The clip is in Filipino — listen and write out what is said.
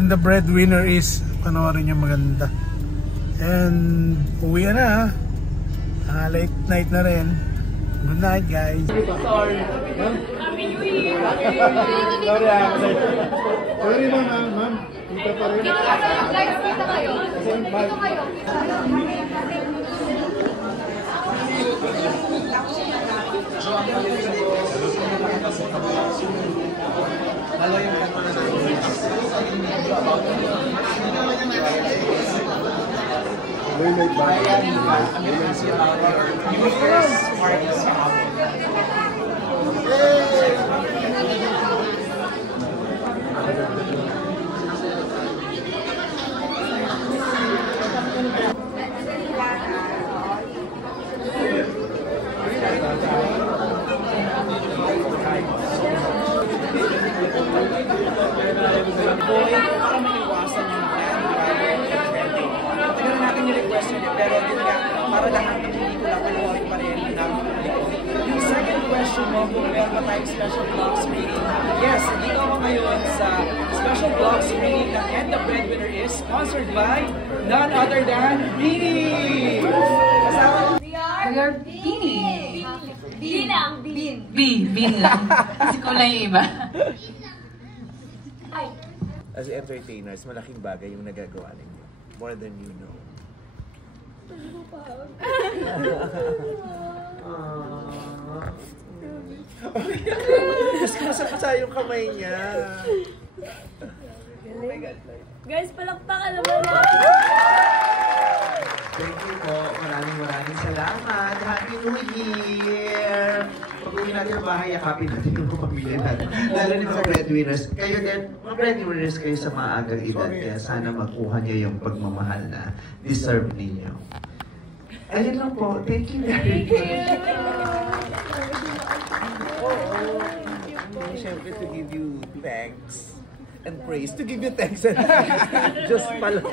And the breadwinner is, panoorin niyo, maganda. And uwi na. Late night na rin. Good night, guys. Sorry. Happy New Year! Sorry, ma'am. Dito pa rin. Guys, dito kayo. Dito kayo. Hello, yung kanta na pero para lahat ng pelikula panoorin pa rin namin. Yung second question mo, kung meron pa tayong special vlog screening. Yes, dito ako ngayon sa special vlog screening ng And the Breadwinner is sponsored by none other than Beanie! We are Beanie! Bean lang! Bean lang. Kasi kulay yung iba. As entertainers, malaking bagay yung nagagawa ninyo. More than you know. Mas kasakasa yung kamay niya. Oh my God. Guys, palakpakan naman natin. Thank you po. Maraming salamat. Happy New Year! Pag-uwi natin ang bahay, yakapin natin yung pamilya natin. Lalo na mga breadwinners. Kayo din, mga breadwinners kayo sa maagang edad. Kaya sana makuha niyo yung pagmamahal na deserve ninyo. Ayun lang po. Thank you very much. Siyempre, to give you thanks and praise. To give you thanks and just pala.